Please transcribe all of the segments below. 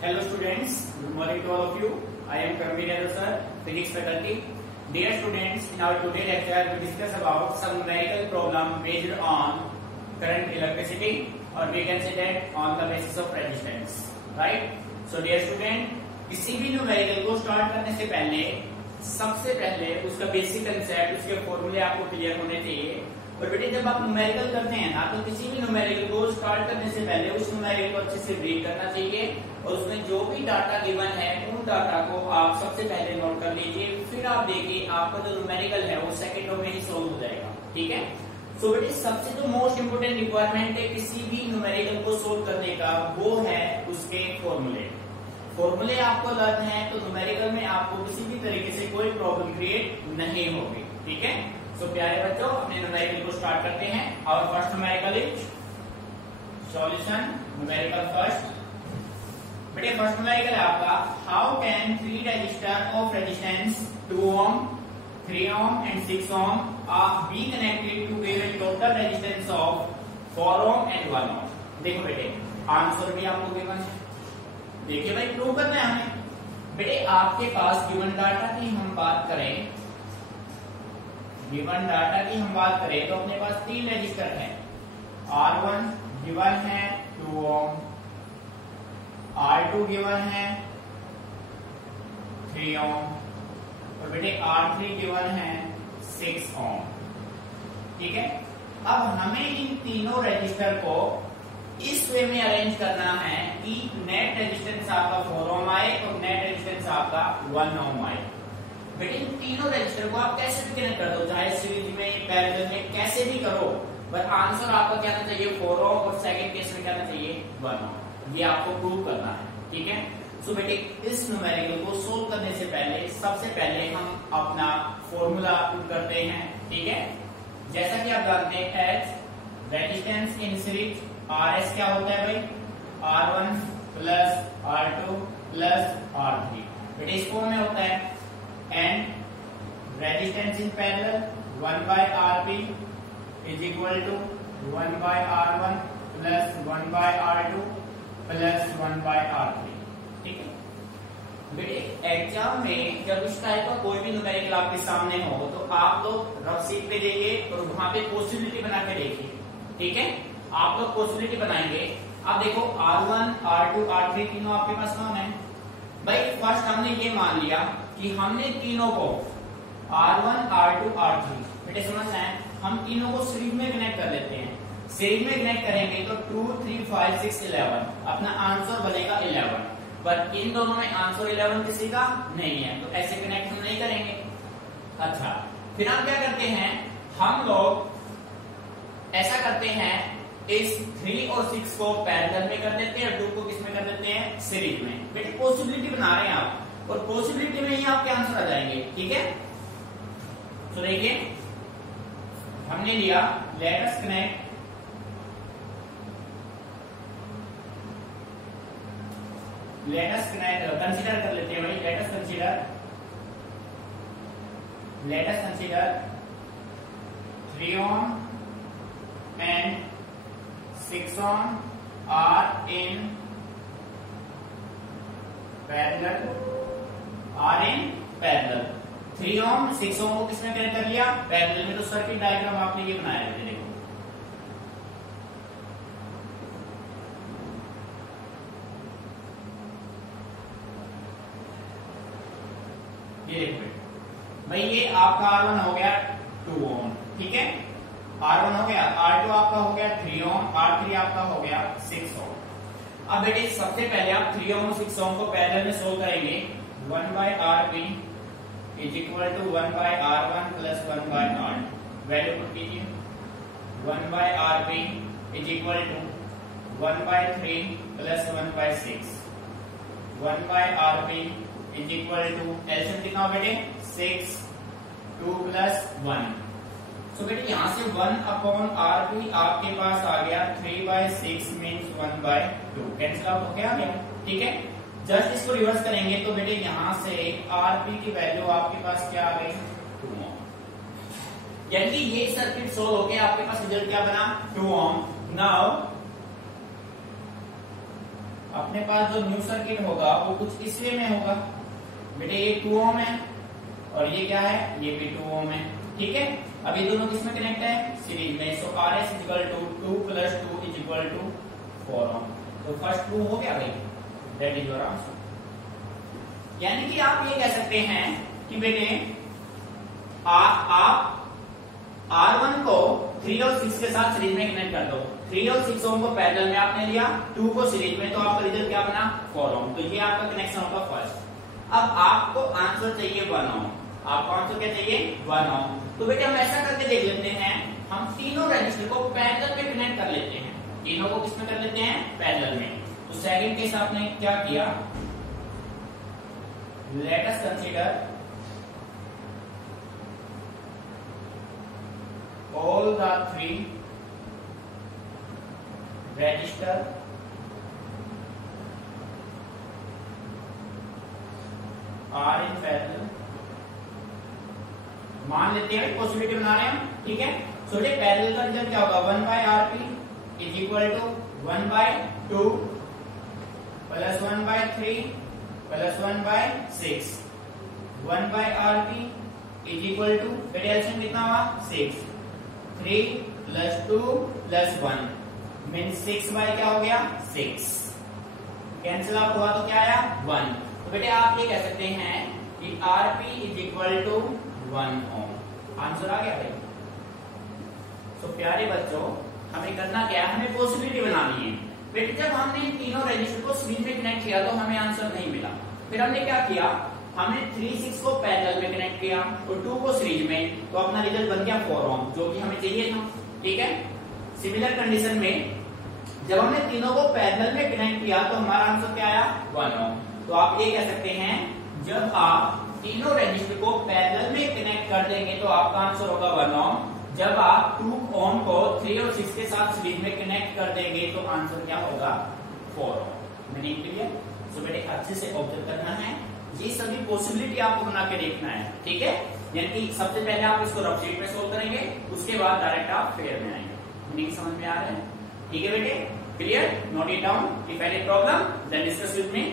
Hello students, good morning to all of you. I am Karmveer Yadav sir, physics faculty. Dear students, in our today lecture we discuss about some numerical problem based on current electricity, or we can say that on the basis of resistance, right? So dear student, किसी भी numerical को start करने से पहले सबसे पहले उसका basic concept, उसके फॉर्मूले आपको क्लियर होने चाहिए। और बेटे जब आप न्यूमेरिकल करते हैं ना, तो किसी भी न्यूमेरिकल को स्टार्ट करने से पहले उस न्यूमेरिकल को अच्छे से रीड करना चाहिए, और उसमें जो भी डाटा गिवन है उन डाटा को आप सबसे पहले नोट कर लीजिए। फिर आप देखिए आपका जो न्यूमेरिकल है वो सेकंडों में ही सोल्व हो जाएगा। ठीक है। सो बेटे सबसे जो मोस्ट इंपोर्टेंट रिक्वायरमेंट है किसी भी न्यूमेरिकल को सोल्व करने का, वो है उसके फॉर्मूले आपको लर्न है, तो न्यूमेरिकल में आपको किसी भी तरीके से कोई प्रॉब्लम क्रिएट नहीं होगी। ठीक है। सो प्यारे बच्चों, अपने न्यूमेरिकल को स्टार्ट करते हैं। और first numerical is solution numerical first. बेटे फर्स्ट न्यूमेरिकल है आपका, how can 3 register of resistance 2 ohm, 3 ohm and 6 ohm be connected to give a total resistance of 4 ohm and 1 ohm। देखो बेटे आंसर भी आपको गिवन है। देखिए भाई प्रूव करना है हमें। बेटे आपके पास गिवन डाटा की हम बात करें, तो अपने पास 3 रजिस्टर है। R1 गिवन है 2 ohm, R2 गिवन है 3 ohm, और बेटे R3 गिवन है 6 ohm। ठीक है। अब हमें इन तीनों रजिस्टर को इस वे में अरेंज करना है कि नेट रेजिस्टेंस आपका 4 ohm आए और नेट रेजिस्टेंस आपका 1 ohm आए। बेटे इन तीनों रजिस्टर को आप कैसे भी कनेक्ट कर दो, चाहे सीरीज में, पैरेलल में, कैसे भी करो, पर आंसर आपका क्या आना चाहिए 4 ohm, और सेकंड केस में क्या आना चाहिए 1 ohm। ये आपको प्रूव करना है। ठीक है। सो बेटे इस न्यूमेरिकल को सोल्व करने से पहले सबसे पहले हम अपना फॉर्मूला पुट करते हैं। ठीक है। जैसा कि आप जानते हैं H resistance in series, RS क्या होता है भाई, R1 plus R2 plus R3। बेटे इस फॉर्म में होता है। And resistance in parallel 1/RP is equal to 1/R1 plus 1/R2 plus 1/R3। ठीक है। बेटे एग्जाम में जब इस टाइप का कोई भी न्यूमेरिकल आपके सामने हो, तो आप लोग रफ शीट पे जाइए और वहां पे पॉसिबिलिटी बना के देखिए। ठीक है। आप लोग पॉसिबिलिटी बनाएंगे। अब देखो R1, R2, R3 तीनों आपके पास कौन है भाई। फर्स्ट हमने ये मान लिया कि हमने तीनों को R1, R2, R3 बेटे समझ आए, हम तीनों को सीरीज में कनेक्ट कर लेते हैं। सीरीज में कनेक्ट करेंगे तो 2, 3, 5, 6, 11 अपना आंसर बनेगा 11, पर इन दोनों में आंसर 11 किसी का नहीं है, तो ऐसे कनेक्ट हम नहीं करेंगे। अच्छा, फिर हम क्या करते हैं, हम लोग ऐसा करते हैं, इस 3 और 6 को पैरेलल में कर देते हैं और 2 को किस में कर देते हैं, सीरीज में। बेटे पॉसिबिलिटी बना रहे हैं आप, और पॉसिबिलिटी में ही आपके आंसर आ जाएंगे। ठीक है। तो देखिए हमने लिया लेट अस कनेक्ट कंसीडर कर लेते हैं भाई। Let us consider 3 ohm and 6 ohm are in parallel। 3 ohm 6 ohm को किसमें कनेक्ट कर लिया, पैरेलल में। तो सर्किट डायग्राम आपने ये बनाया है, देखो ये देखो भाई, ये आपका R1 हो गया 2 ohm। ठीक है। R1 हो गया, R2 आपका हो गया 3 ohm, R3 आपका हो गया 6 ohm। अब बेटे सबसे पहले आप 3 ohm और 6 ohm को पैरेलल में सोल्व करेंगे। 1/RP is equal to 1/R1 plus 1/R। Value put कीजिए। 1/RP is equal to 1/3 plus 1/6। 1/RP is equal to LCM कितना बेटे 6, 2 प्लस 1। तो बेटे यहां से 1/RP आपके पास आ गया 3/6 मीन्स 1/2, कैंसिल आउट हो गया। ठीक है। जस्ट इसको रिवर्स करेंगे तो बेटे यहां से RP की वैल्यू आपके पास क्या आ गई 2 ohm। यानी कि ये सर्किट सोल्व होके आपके पास रिजल्ट क्या बना 2 ohm। नाउ अपने पास जो न्यू सर्किट होगा वो कुछ इस वे में होगा। बेटे ये 2 ओम है और ये क्या है, ये भी 2 ओम है। ठीक है, अब ये दोनों किसमें कनेक्ट है, सीरीज में। सो RS = 2 + 2 = 4 ओम। तो फर्स्ट प्रूव हो गया भाई, दैट इज योर आंसर। यानी कि आप ये कह सकते हैं कि बेटे आप R1 को 3 और 6 के साथ सीरीज में कनेक्ट कर दो। 3 और 6 ओम को पैरेलल में आपने लिया, 2 को सीरीज में, तो आपका रिजल्ट क्या बना, 4 ओम। तो ये आपका कनेक्शन होगा फर्स्ट। अब आपको आंसर चाहिए 1 ओम। आपको आंसर क्या चाहिए, 1 ओम। तो बेटे हम ऐसा करके देख लेते हैं, हम तीनों रजिस्टर को पैरेलल में कनेक्ट कर लेते हैं। तीनों को किसमें कर लेते हैं, पैरेलल में। तो सेकंड केस आपने क्या किया, let us consider all the 3 register are in parallel। मान लेते हैं, पॉसिबिलिटी बना रहे हैं हम। ठीक है, सो ये पैरेलल का रिजल्ट क्या होगा, 1/RP = 1/2 + 1/3 + 1/6। 1/RP = बेटे एलसीएम कितना हुआ, 6। 3 + 2 + 1 मीन्स 6 क्या हो गया, 6। कैंसिल आउट हुआ तो क्या आया, 1। तो बेटे आप ये कह सकते हैं कि RP = 1 ओम। आंसर आ गया भाई। तो प्यारे बच्चों, हमें करना क्या है, हमें पॉसिबिलिटी बनानी है। बेटे जब हमने तीनों रजिस्टर को सीरीज में कनेक्ट किया तो हमें आंसर नहीं मिला। फिर हमने क्या किया, हमने 3, 6 को पैरेलल में कनेक्ट किया और 2 को सीरीज में, तो अपना रिजल्ट बन गया 4 ओम, जो कि हमें चाहिए था। ठीक है, सिमिलर कंडीशन में जब हमने तीनों को पैरेलल में कनेक्ट किया तो हमारा आंसर क्या आया, 1 ओम। तो आप ये कह सकते हैं, जब आप तीनों रजिस्टर को पैरेलल में कनेक्ट कर देंगे तो आपका आंसर होगा 1 ओम। जब आप 2 ओम को 3 और 6 के साथ सीरीज में कनेक्ट कर देंगे तो आंसर क्या होगा, 4 ओम। Meaning clear. सो बेटे अच्छे से ऑब्जर्व करना है, ये सभी पॉसिबिलिटी आपको बना के देखना है। ठीक है, यानी कि सबसे पहले आप इसको रफ शीट में सोल्व करेंगे, उसके बाद डायरेक्ट आप फेयर में आएंगे। मीनिंग समझ में आ रहा है, ठीक है बेटे, clear. Note it down, if any problem then discuss with me.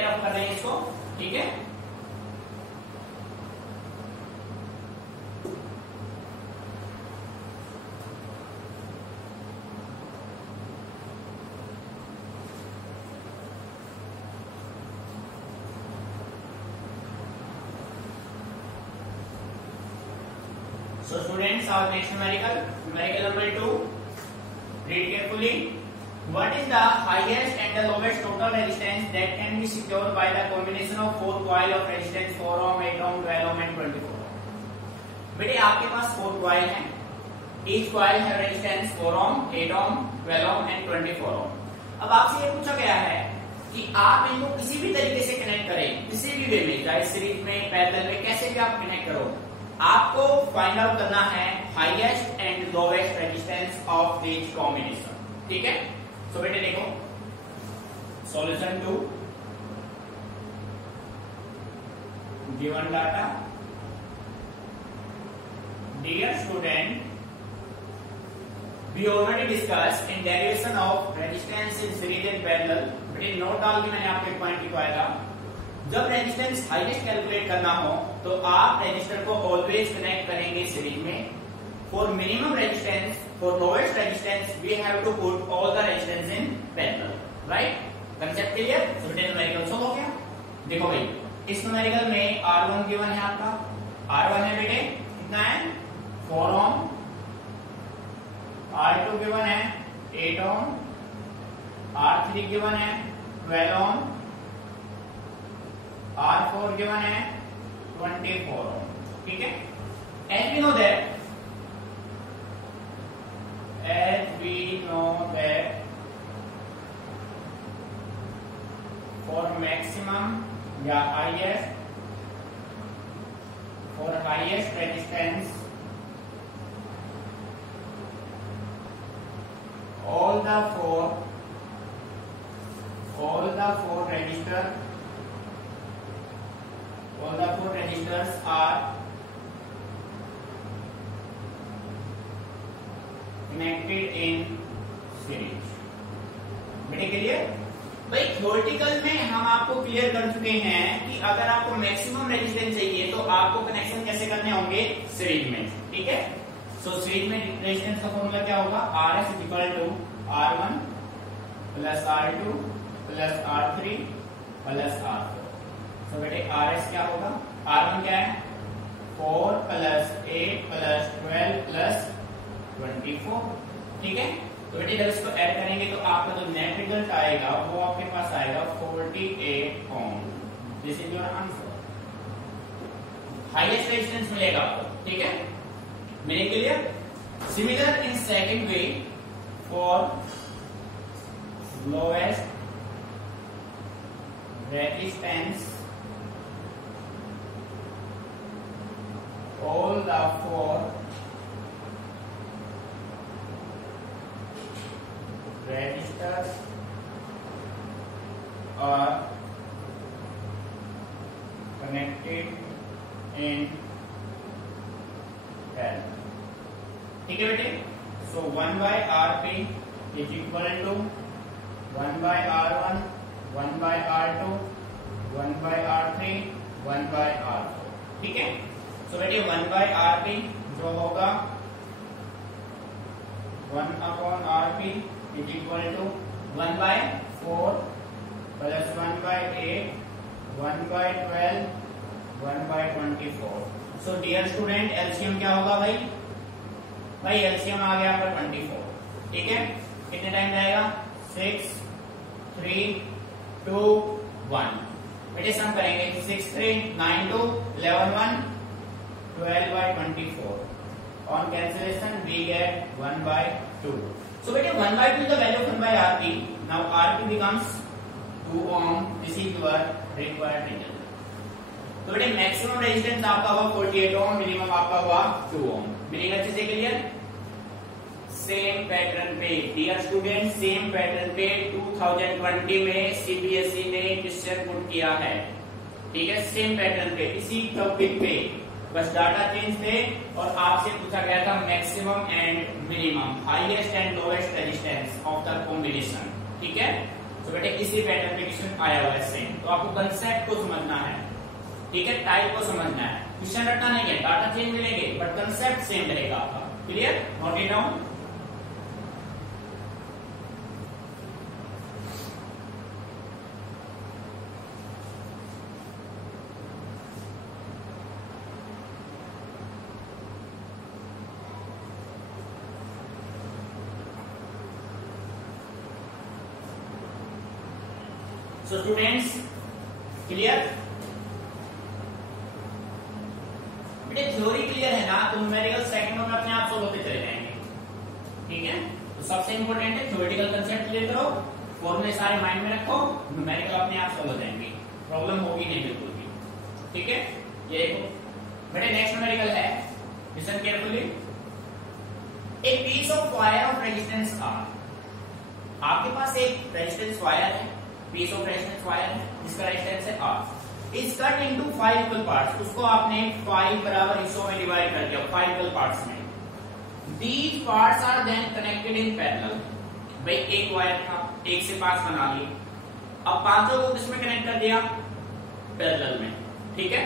Rough कर रहे हैं इसको, ठीक है। So students, our next numerical number 2. Read carefully. What is the highest and the lowest total resistance that can be secured by the combination of 4 coil of resistance 4 ohm, 8 ohm, 12 ohm and 24 ohm? बेटे आपके पास 4 coil हैं. Each coil है resistance 4 ohm, 8 ohm, 12 ohm and 24 ohm. अब आपसे ये पूछा गया है कि आप इनको किसी भी तरीके से कनेक्ट करें, किसी भी वे में, चाहे सीरीज में, पैरेलल में, कैसे भी आप कनेक्ट करो, आपको फाइंड आउट करना है highest and lowest resistance of this combination. ठीक है, सो बेटे देखो solution to given data. Dear student, we already discussed in derivation of resistance in series and parallel. बेटे नोट डाल के मैंने आपको एक पॉइंट लिखवाया था, जब रेजिस्टेंस हाईएस्ट कैलकुलेट करना हो तो आप रेजिस्टर को ऑलवेज कनेक्ट करेंगे सीरीज में. For minimum resistance, for lowest resistance, we have to put all the resistance in parallel. Right, concept clear. So बेटे न्यूमेरिकल सॉल्व हो गया. देखो भाई, इस न्यूमेरिकल में R1 गिवन है आपका. R1 है बेटे कितना है, 4 ओम. R2 गिवन है 8 ओम. R3 गिवन है 12 ओम. R4 गिवन है 24 ओम. ठीक है, as we know that 4 for maximum या highest resistance all the four resistors are connected in series। बेटे क्लियर? भाई थ्योरेटिकल में हम आपको क्लियर कर चुके हैं कि अगर आपको मैक्सिमम रेजिस्टेंस चाहिए तो आपको कनेक्शन कैसे करने होंगे, सीरीज में। ठीक है, सो सीरीज में रेजिस्टेंस का फॉर्मूला क्या होगा, RS equal to R1 plus R2 plus R3 plus R4। So बेटे RS क्या होगा, R1 क्या है 4 प्लस 8 प्लस 12 प्लस 24। ठीक है, तो बेटे जब इसको ऐड करेंगे तो आपका जो नेट रिजल्ट आएगा वो आपके पास आएगा 48 ohm. This is your answer. Highest resistance मिलेगा आपको। ठीक है, मेरे clear? Similar in second way for lowest resistance all the four resistors are connected in parallel। ठीक है बेटे, सो 1 by Rp is equal to 1 by R1 1 by R2 1 by R3 1 by R4। ठीक है, तो बेटे 1 by Rp जो होगा 1 upon Rp is equal to 1 by 4 plus 1 by 8 1 by 12 1 by 24। So dear student LCM क्या होगा भाई एलसीएम आ गया आपका 24। ठीक है, कितने टाइम जाएगा 6 3 2 1। बेटे सम करेंगे 6 3 9 2 11 1 12 by 24। On cancellation we get 1 by 2। So बेटे 1 by 2 is the value of 1 by Rp। Now Rp becomes 2 ohm। This is your required result। तो बेटे मैक्सिमम रेजिस्टेंस आपका हुआ 48 ओम, मिनिमम आपका हुआ 2 ओम। मेरी अच्छे से क्लियर? सेम पैटर्न पे डियर स्टूडेंट, सेम पैटर्न पे 2020 में सीबीएसई ने क्वेश्चन पुट किया है। ठीक है, सेम पैटर्न पे इसी टॉपिक पे, बस डाटा चेंज थे और आपसे पूछा गया था maximum and minimum, highest and lowest resistance of the combination. ठीक है, तो बेटे इसी पैटर्न पे क्वेश्चन आया हुआ है सेम। तो आपको कंसेप्ट को समझना है। ठीक है, टाइप को समझना है, क्वेश्चन रटना नहीं है, डाटा चेंज मिलेंगे बट कंसेप्ट सेम रहेगा आपका। Clear? Note it down. So students, clear? बेटे थ्योरी क्लियर है ना, तो न्यूमेरिकल सेकंडों में अपने आप सोल्व होते चले जाएंगे। ठीक है, तो सबसे इंपॉर्टेंट है थ्योरेटिकल कंसेप्ट क्लियर करो, फॉर्मूले सारे माइंड में रखो, न्यूमेरिकल अपने आप सोल्व हो जाएंगे, प्रॉब्लम होगी नहीं बिल्कुल भी। ठीक है, ये देखो बेटे नेक्स्ट न्यूमेरिकल है, listen carefully. A piece of wire of resistance R. आपके पास एक रेजिस्टेंस वायर है, पीस ऑफ रेजिस्टेंस वायर है जिसका रेजिस्टेंस है R, is cut into 5 equal parts. उसको आपने 5 बराबर हिस्सों में डिवाइड कर दिया 5 इक्वल पार्ट्स में। These parts are then connected in parallel. भाई एक वायर था, 1 से 5 बना लिए, अब पांचों को किसमें कनेक्ट कर दिया, पैरेलल में। ठीक है,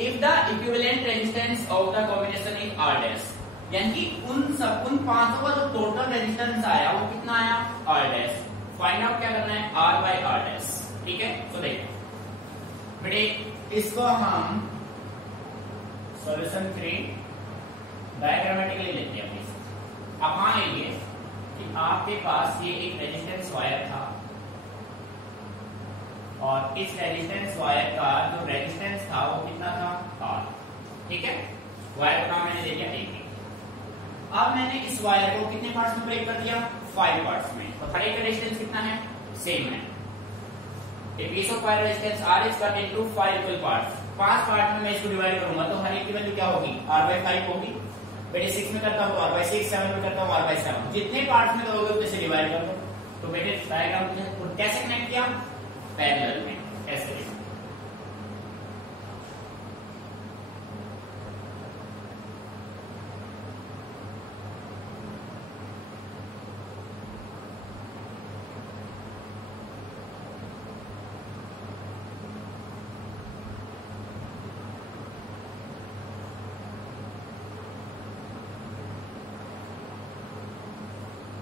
if the equivalent resistance of the combination is R dash, यानी उन पांचों का जो टोटल रेजिस्टेंस आया वो कितना आया, R डैश। फाइंड आउट क्या करना है, R by R डैश। ठीक है, तो देखो बेटे इसको हम सॉल्यूशन 3 डायग्रामेटिकली लेते हैं। अब मान लीजिए कि आपके पास ये एक रेजिस्टेंस वायर था और इस रेजिस्टेंस वायर का जो रेजिस्टेंस था वो कितना था, R। ठीक है, वायर का नाम मैंने दे दिया एक। अब मैंने इस वायर को कितने पार्ट्स में ब्रेक कर दिया, 5 पार्ट्स में। तो हर एक रेजिस्टेंस कितना है, सेम है। A piece of wire resistance R is cut into 5 equal parts. 5 part में मैं इसको डिवाइड करूंगा तो हर एक की वैल्यू क्या होगी R/5 होगी। बेटे 6 में करता हूं तो R/6, 7 में करता हूं R/7। जितने पार्ट्स में करोगे उतने से डिवाइड कर दो। तो बेटे डायग्राम कैसे कनेक्ट किया, पैरेलल में ऐसे।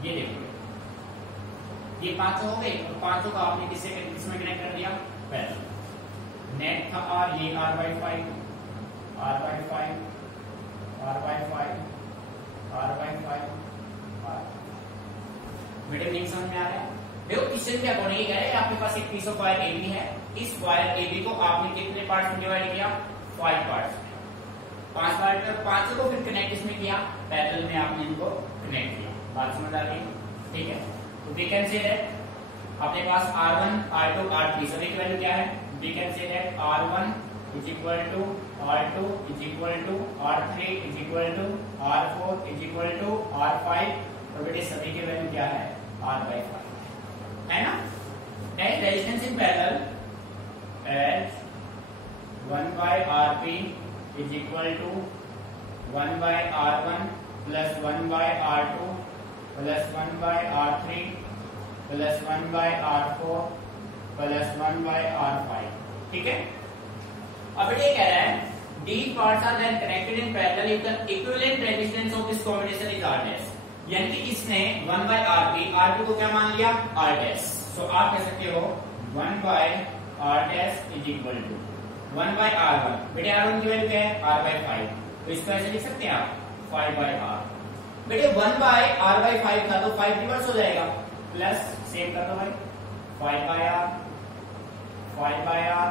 ये देखो ये पांचों हो गए और पांचों का आपने किसमें कनेक्ट कर दिया, पैरेलल। नेट था R, ये R/5, R/5, R/5, R/5, बेटे नहीं समझ में आ रहा है। देखो क्वेश्चन क्या बोलने कह रहे हैं, आपके पास एक पीस ऑफ वायर AB है, इस वायर AB को आपने कितने पार्ट्स में डिवाइड किया, 5 पार्ट्स में। 5 पार्ट में पांचों को फिर कनेक्ट इसमें किया, पैरेलल में आपने इनको कनेक्ट किया। बात समझ आ रही है, ठीक है। तो वी कैन से दैट अपने पास R1, R2, R3 सभी की वैल्यू क्या है, we can say that R1 is equal to R2 is equal to R3 is equal to R4 is equal to R5। तो बेटे सभी की वैल्यू क्या है, R/5 है ना। Next resistance in parallel as 1/Rp is equal to 1/R1 plus 1/R2 plus 1/R3 plus 1/R4 plus 1/R5, ठीक है। अब ये कह रहा है these parts are then connected in parallel if the equivalent resistance of this combination is R'। यानी कि इसने 1/Rp, Rp को क्या मान लिया, R'। सो आप कह सकते हो 1/R' is equal to 1/R1। बेटे R1 की वैल्यू क्या है, R/5। तो इसको ऐसे लिख सकते हैं आप 5/R। बेटे 1/R/5 था तो 5 रिवर्स हो जाएगा, प्लस सेम कर दो भाई 5/R, 5/R,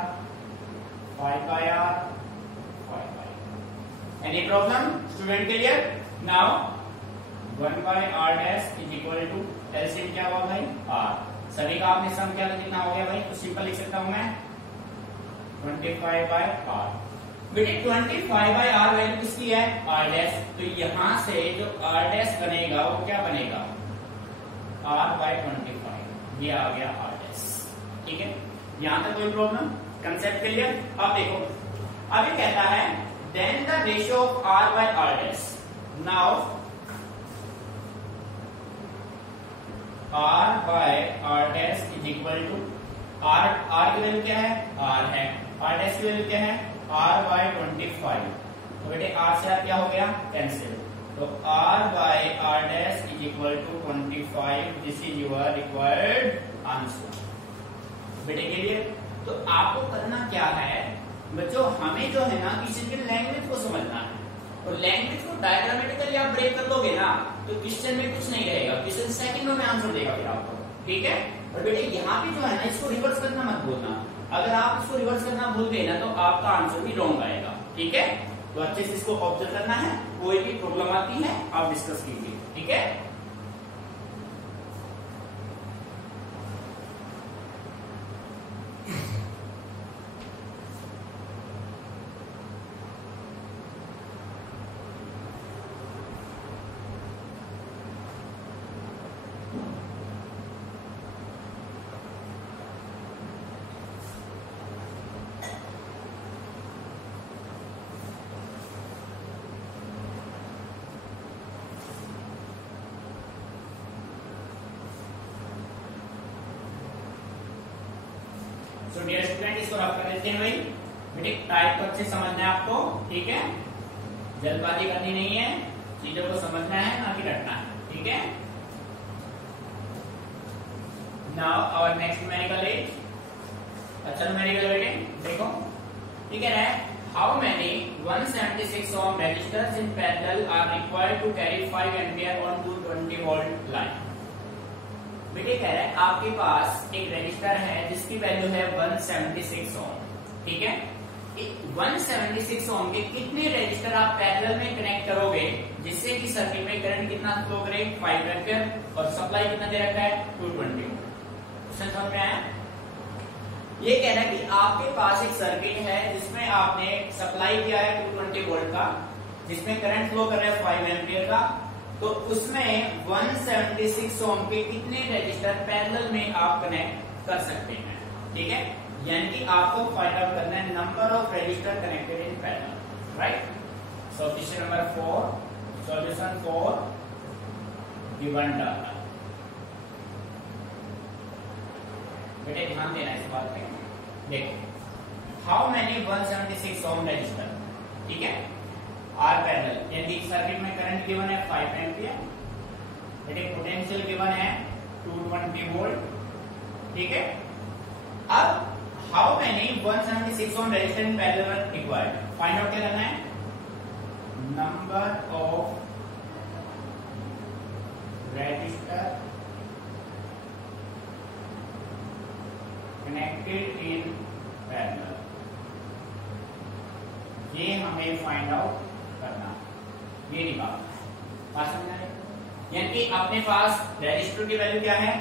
5/R, 5/R। Any problem student के लिए। Now 1/R' is equal to LCM क्या हुआ भाई, R। सभी का आपने सम किया तो कितना हो गया भाई, तो सिंपल लिख सकता हूं मैं 25/R। बेटे 25/R वैल्यू किसकी है, R'। तो यहां से जो R' बनेगा वो क्या बनेगा, R/25। ये आ गया R', ठीक है। यहां तक कोई प्रॉब्लम, कंसेप्ट क्लियर। अब देखो अब ये कहता है then the ratio of R/R'। Now R/R' is equal to R की वैल्यू क्या है, R है, R' की वैल्यू क्या है, R/25। तो बेटे R से R क्या हो गया, कैंसिल। तो R/R' is equal to 25। This is your required answer बेटे के लिए। तो आपको करना क्या है बच्चों, हमें जो है ना किसी की लैंग्वेज को समझना है, और लैंग्वेज को डायग्रामेटिकली आप ब्रेक कर दोगे ना तो क्वेश्चन में कुछ नहीं रहेगा, क्वेश्चन सेकंडों में आंसर देगा फिर आपको, ठीक है। और बेटे यहाँ पे जो है ना इसको रिवर्स करना मत भूलना, अगर आप इसको रिवर्स करना भूल गए ना तो आपका आंसर भी रॉन्ग आएगा, ठीक है। तो अच्छे से इसको ऑब्जर्व करना है, कोई भी प्रॉब्लम आती है आप डिस्कस कीजिए, ठीक है। तो डियर स्टूडेंट इसको रफ कर देते हैं भाई। बेटे टाइप को अच्छे समझना है आपको, ठीक है, जल्दबाजी करनी नहीं है, चीजों को समझना है ना कि रटना है, ठीक है। Now our next numerical is, अच्छा न्यूमेरिकल बेटे देखो, ठीक है। How many 176 ohm resistors in parallel are required to carry 5 ampere on 220 volt line. बेटे कह रहा है आपके पास एक रजिस्टर है जिसकी वैल्यू है 176 ओम, ठीक है। 176 ओम के कितने रजिस्टर आप पैरेलल में कनेक्ट करोगे जिससे कि सर्किट में करंट कितना फ्लो करे, 5 एम्पियर, और सप्लाई कितना दे रखा है 220 वोल्ट। क्वेश्चन समझ में आया। ये कहना है कि आपके पास एक सर्किट है जिसमें आपने सप्लाई किया है 220 वोल्ट का, जिसमें करंट फ्लो कर रहा है 5 एम्पियर का, तो उसमें 176 ओम के कितने रजिस्टर पैरेलल में आप कनेक्ट कर सकते हैं, ठीक है। यानी कि आपको फाइंड आउट करना है number of register connected in parallel, right. So question number 4, solution 4 given data. बेटे ध्यान देना इस बात पे, देखो हाउ मेनी 176 ओम रजिस्टर, ठीक है, आर पैरेलल, यानी सर्किट में करंट गिवन है 5 एम्पियर, बेटे पोटेंशियल गिवन है 220 वोल्ट, ठीक है। अब how many 176 ohm resistor in parallel required, find out क्या करना है, number of register connected in parallel, ये हमें फाइंड आउट करना, ये नहीं बात समझ आए। यानी कि अपने पास रजिस्टर की वैल्यू क्या है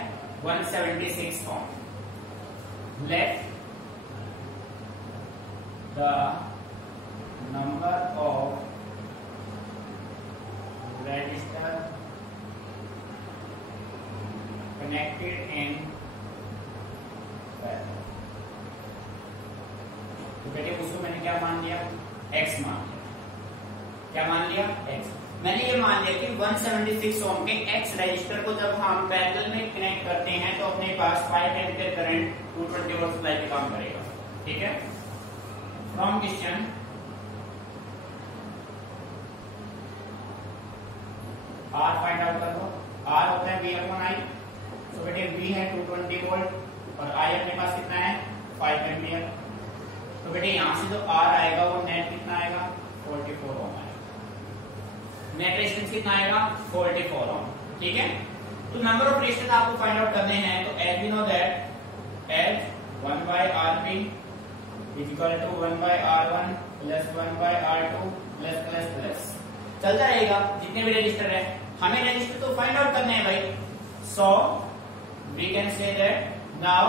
176 ohm, let the number of register connected in parallel, तो बेटे उसको मैंने क्या मान लिया, x मान लिया, क्या मान लिया, x। मैंने ये मान लिया कि 176 ओम के x रजिस्टर को जब हम पैरेलल में कनेक्ट करते हैं तो अपने पास 5 एम्पियर करंट 220 वोल्ट सप्लाई पे काम करेगा, ठीक है। From question R find out कर दो, R होता है V/I, तो बेटे V है 220 वोल्ट और I अपने पास कितना है 5 एम्पियर, तो बेटे यहां से जो R आएगा वो नेट कितना आएगा 44 ओम आएगा, नेट रेजिस्टेंस कितना आएगा 44 ओम, ठीक है। तो नंबर ऑफ रेजिस्टर आपको फाइंड आउट करने हैं, तो as we know that as 1/Rp is equal to 1/R1 plus 1/R2 plus plus plus चलता रहेगा जितने भी रजिस्टर है, हमें रजिस्टर तो फाइंड आउट करने हैं भाई। So we can say that now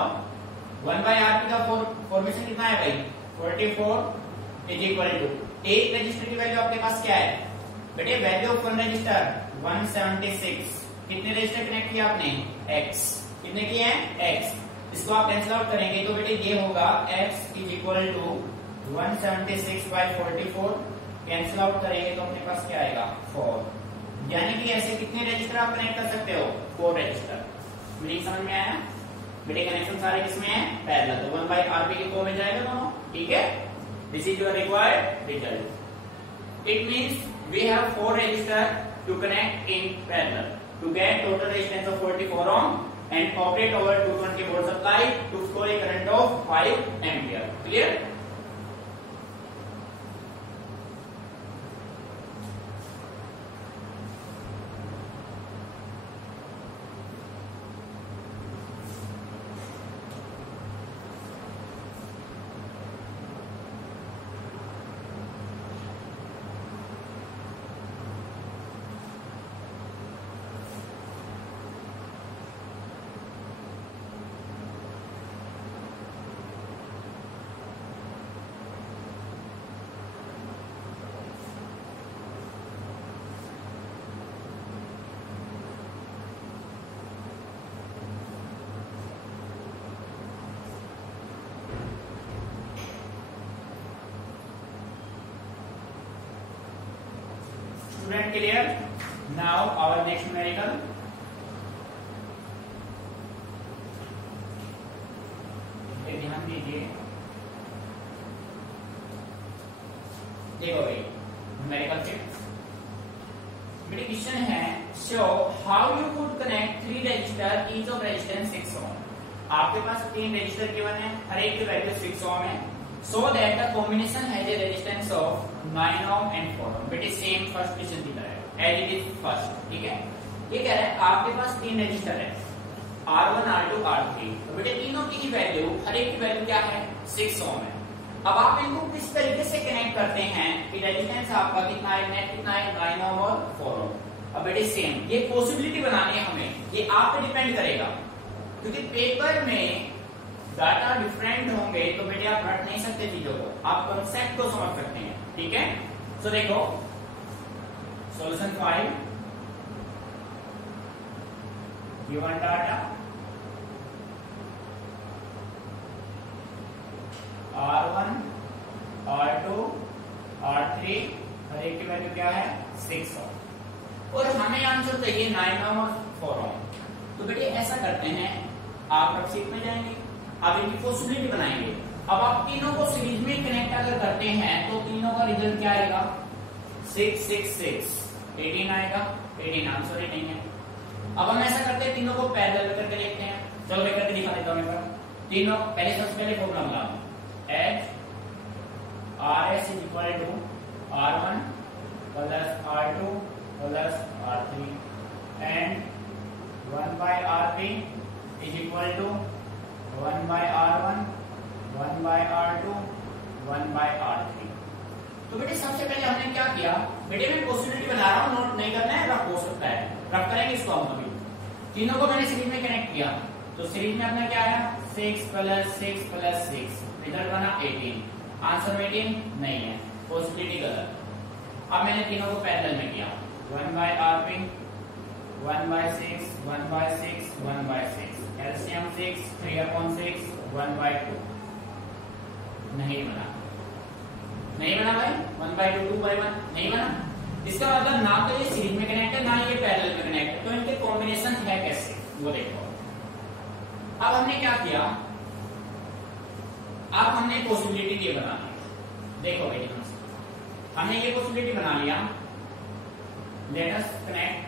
1/Rp का फॉर्मेशन कितना है भाई 44 इज इक्वल टू, एक रजिस्टर की वैल्यू आपके पास क्या है बेटे, वैल्यू ऑफ वन रजिस्टर 176, कितने रजिस्टर कनेक्ट किया आपने x, कितने किए हैं x, इसको आप कैंसिल आउट करेंगे तो बेटे ये होगा x is equal to 176/44, cancel out करेंगे तो अपने पास क्या आएगा 4, यानी कि ऐसे कितने रजिस्टर आप कनेक्ट कर सकते हो 4 रजिस्टर। मीनिंग समझ में आया बेटे, कनेक्शन सारे किसमें है पैरेलल, तो 1/Rp के 4 में जाएगा दोनों, ठीक है। This is your required result, it means we have 4 resistor to connect in parallel to get total resistance of 44 ohm and operate over 220 volt supply to flow a current of 5 ampere, clear। Student clear? Now our next numerical. ध्यान दीजिए, देखो भाई numerical से मेरी question है, show how you could connect 3 register each of resistance 6 ohm। आपके पास 3 register given है, हर एक की वैल्यू 6 ohm है, so that the combination has a resistance of 9 ohm and 4 ohm। बेटे सेम फर्स्ट क्वेश्चन की तरह है, एज इट इज फर्स्ट, ठीक है। ये कह रहा है आपके पास 3 रजिस्टर है R1 R2 R3, तो बेटे तीनों की वैल्यू, हर एक की वैल्यू क्या है 6 ओम है। अब आप इनको किस तरीके से कनेक्ट करते हैं कि रेजिस्टेंस आपका कितना है, नेट कितना है 9 ओम और 4 ओम। अब बेटे सेम ये पॉसिबिलिटी बनानी है हमें, ये आप पे डिपेंड करेगा, क्योंकि पेपर में डाटा डिफरेंट होंगे तो बेटे आप रट नहीं सकते चीजों को, आप कॉन्सेप्ट को समझ सकते हैं, ठीक है। सो देखो solution 5 given data R1 R2 R3 और एक की वैल्यू क्या है 6 ओम और हमें आंसर चाहिए 9 ओम और 4 ओम। तो बेटे ऐसा करते हैं, आप वर्कशीट में जाएंगे, आप इनकी पॉसिबिलिटी बनाएंगे। अब आप तीनों को सीरीज में कनेक्ट अगर करते हैं तो तीनों का रिजल्ट क्या आएगा 6 6 6 18 आएगा। 18 आंसर ही नहीं है। अब हम ऐसा करते हैं, तीनों को पैरेलल में करके देखते हैं। चलो मैं करके दिखा देता हूं। मैं तीनों पहले सबसे पहले फॉर्मूला बनाओ, H RS is equal to R1 plus R2 plus R3 and 1 by RP is equal to 1 by R1 1 by R2 1 by R3। तो बेटे सबसे पहले हमने क्या किया, बेटे मैं पॉसिबिलिटी बना रहा हूं, नोट नहीं करना है, रफ हो सकता है, रफ करेंगे इसको हम अभी। तीनों को मैंने सीरीज में कनेक्ट किया तो सीरीज में अपना क्या आया 6 plus 6 plus 6, रिजल्ट बना 18। आंसर में 18 नहीं है, पॉसिबिलिटी गलत। अब मैंने तीनों को पैरेलल में किया, 1 by RP 1 by 6 1 by 6 1 by 6, LCM 6 3/6 1 by 2। नहीं बना, नहीं बना भाई, 1 by 2 2 by 1 नहीं बना। इसका मतलब ना तो ये सीरीज में कनेक्ट है ना ये पैरेलल में कनेक्ट है, तो इनके कॉम्बिनेशन है कैसे वो देखो। अब हमने क्या किया, अब हमने पॉसिबिलिटी ये बना ली। देखो भाई हमने ये पॉसिबिलिटी बना लिया, लेट अस कनेक्ट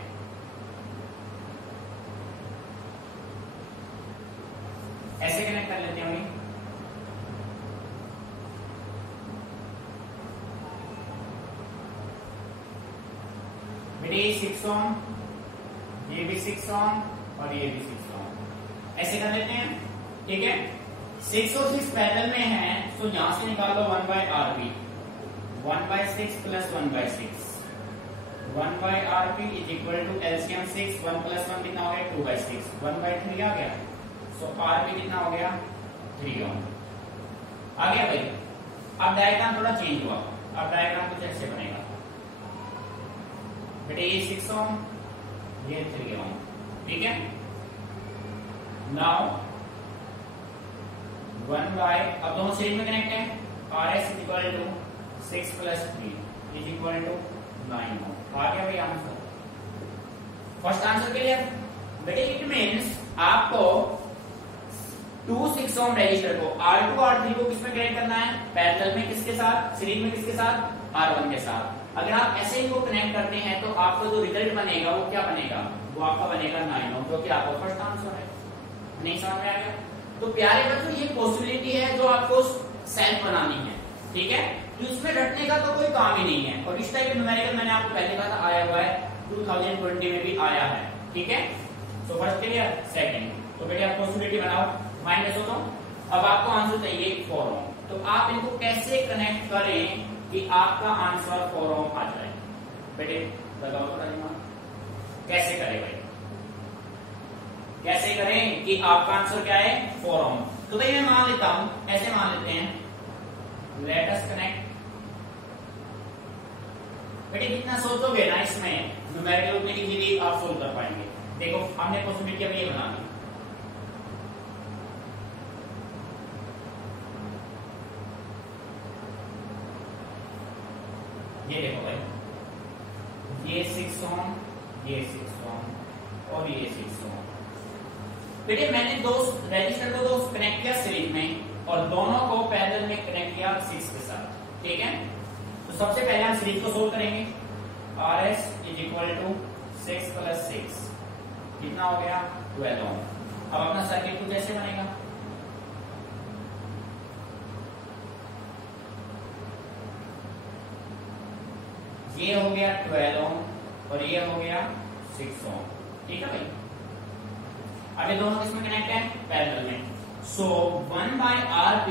ऐसे कनेक्ट कर लेते हैं। बेटे 6 ओम, ये भी 6 ओम और ये भी 6 ओम, ऐसे कर लेते हैं, ठीक है। 6 और 6 पैरेलल में है तो यहां से निकाल लो 1 by RP 1 by 6 plus 1 by 6 1 by RP is equal to LCM 6 1 plus 1 कितना हो गया 2 by 6 1 by 3 आ गया। सो RP कितना हो गया 3 ओम आ गया भाई। अब डायग्राम थोड़ा चेंज हुआ, अब डायग्राम कुछ ऐसे बनेगा बेटे, ये 6 ओम ये 3 ओम, ठीक है। नाउ 1 by, अब दोनों सीरीज में कनेक्ट है, RS is equal to 6 plus 3 is equal to 9 ओम आ गया भाई आंसर। फर्स्ट आंसर क्लियर बेटे। इट मींस आपको 2 6 ओम रेजिस्टर को R2 R3 को किसमें कनेक्ट करना है, पैरेलल में किसके साथ, सीरीज में किसके साथ, R1 के साथ। अगर आप ऐसे ही को कनेक्ट करते हैं तो आपको जो रिजल्ट बनेगा वो क्या बनेगा, वो आपका बनेगा 9 ओम, जो कि आपका फर्स्ट आंसर है। नहीं समझ में आ गया? तो प्यारे बच्चों ये पॉसिबिलिटी है जो आपको सेल्फ बनानी है, ठीक है। तो इसमें रटने का तो कोई काम ही नहीं है। और इस टाइप के न्यूमेरिकल मैंने आपको पहले कहा था आया हुआ है, 2020 में भी आया है, ठीक है। सो फर्स्ट क्लियर, सेकंड तो बेटे आप पॉसिबिलिटी बनाओ, माइंड में सोचो। अब आपको आंसर चाहिए 4 ओम, तो आप इनको कैसे कनेक्ट करें कि आपका आंसर 4 ओम आ जाए। बेटे लगाओ थोड़ा दिमाग, कैसे करें भाई, कैसे करें कि आपका आंसर क्या है 4 ओम। तो भाई मैं मान लेता हूं, ऐसे मान लेते हैं, लेट अस कनेक्ट। बेटे जितना सोचोगे ना इसमें न्यूमेरिकल उतनी इजीली आप सोल्व कर पाएंगे। देखो हमने पॉसिबिलिटी अब ये बना ली, ये देखो भाई, ये 6 ओम ये 6 ओम और ये 6 ओम। बेटे मैंने दो रजिस्टर को कनेक्ट किया सीरीज में और दोनों को पैरेलल में कनेक्ट किया 6 के साथ, ठीक है। तो सबसे पहले हम सीरीज को सोल्व करेंगे। RS is equal to 6 plus 6 कितना हो गया 12 ओम। अब अपना सर्किट कुछ ऐसे बनेगा, ये हो गया 12 ओम और ये हो गया 6 ओम, ठीक है भाई। अब ये दोनों किसमें कनेक्ट है, पैरेलल में। सो 1 by RP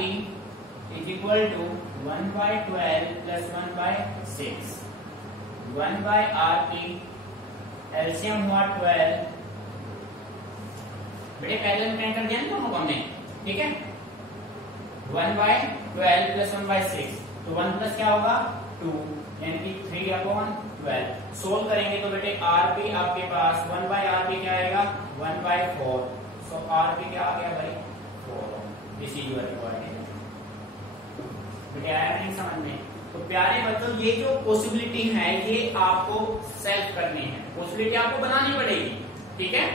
is equal to 1 by 12 plus 1 by 6 1 by RP LCM हुआ 12। बेटे पैरेलल में कनेक्ट कर दिया ना दोनों को हमने, ठीक है। 1/12 प्लस 1/6, तो 1 प्लस क्या होगा 2, यानी कि 3/12। सोल्व करेंगे तो बेटे आरपी आपके पास 1/rp क्या आएगा 1/4, सो आरपी क्या आ गया भाई 4। This is your requirement. बेटे आया नहीं समझ में? तो प्यारे बच्चों ये जो पॉसिबिलिटी है ये आपको सेल्फ करनी है, पॉसिबिलिटी आपको बनानी पड़ेगी, ठीक है।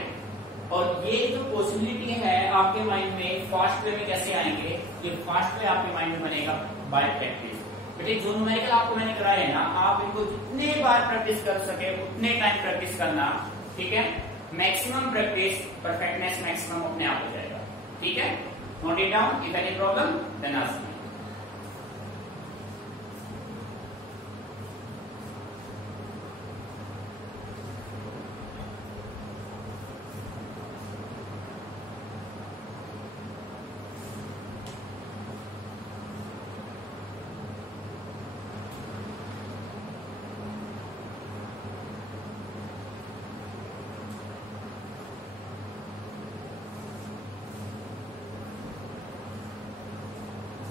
और ये जो पॉसिबिलिटी है आपके माइंड में फास्ट वे में कैसे आएंगे, ये फास्ट वे आपके माइंड में बनेगा बाय प्रैक्टिस। बेटे जो न्यूमेरिकल आपको मैंने कराया है ना, आप इनको जितने बार प्रैक्टिस कर सके उतने टाइम प्रैक्टिस करना, ठीक है। मैक्सिमम प्रैक्टिस परफेक्टनेस मैक्सिमम अपने आप हो जाएगा, ठीक है। Note it down, if any problem then ask me.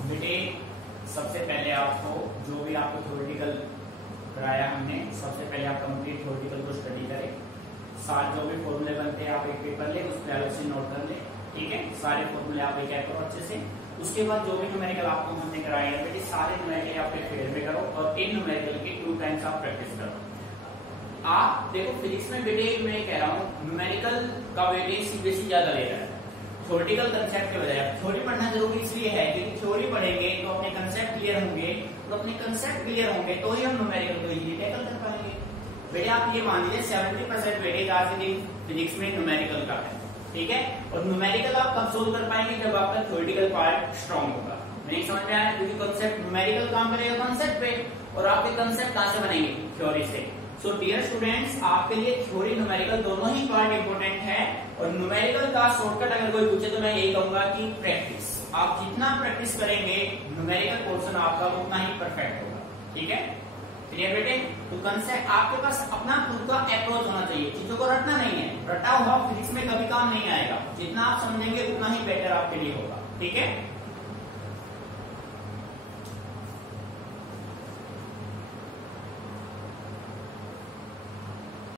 बेटे सबसे पहले आपको जो भी आपको थ्योरेटिकल कराया हमने, सबसे पहले आप कंप्लीट थ्योरेटिकल को स्टडी करें। साथ जो भी फॉर्मूले बनते हैं आप एक पेपर ले, उस पर अलग से नोट कर ले, ठीक है। सारे फॉर्मूले आप एक करो अच्छे से। उसके बाद जो भी न्यूमेरिकल आपको हमने कराए हैं बेटे सारे न्यूमेरिकल आप एक फेयर में करो और इन न्यूमेरिकल की 2 टाइम्स आप प्रैक्टिस करो। आप देखो फिजिक्स में बेटे मैं कह रहा हूँ न्यूमेरिकल का वेटेज सीबीएसई ज्यादा ले रहा है थ्योरेटिकल कंसेप्ट के बजाय। थ्योरी पढ़ना जरूरी इसलिए है क्योंकि थ्योरी पढ़ेंगे तो अपने कंसेप्ट क्लियर होंगे, तो अपने कंसेप्ट क्लियर होंगे तो ही हम न्यूमेरिकल को इजीली टैकल कर पाएंगे। बेटे आप ये मान लीजिए 70% वेटेज आज के दिन फिजिक्स में न्यूमेरिकल का है, ठीक है। और न्यूमेरिकल आप कब सोल्व कर पाएंगे जब आपका थ्योरेटिकल पार्ट स्ट्रांग होगा। नहीं समझ में आया? क्योंकि कंसेप्ट न्यूमेरिकल काम करेगा कंसेप्ट पे, और आपके कंसेप्ट कहां से बनेंगे थ्योरी से। सो डियर स्टूडेंट्स आपके लिए थ्योरी न्यूमेरिकल दोनों ही पार्ट इंपॉर्टेंट है। और न्यूमेरिकल का शॉर्टकट अगर कोई पूछे तो मैं यही कहूंगा कि प्रैक्टिस। आप जितना प्रैक्टिस करेंगे न्यूमेरिकल पोर्शन आपका उतना ही परफेक्ट होगा, ठीक है। क्लियर बेटे? तो कंसेप्ट आपके पास अपना खुद का अप्रोच होना चाहिए, चीजों को रटना नहीं है। रटा हुआ फिजिक्स में कभी काम नहीं आएगा, जितना आप समझेंगे उतना ही बेटर आपके लिए होगा, ठीक है।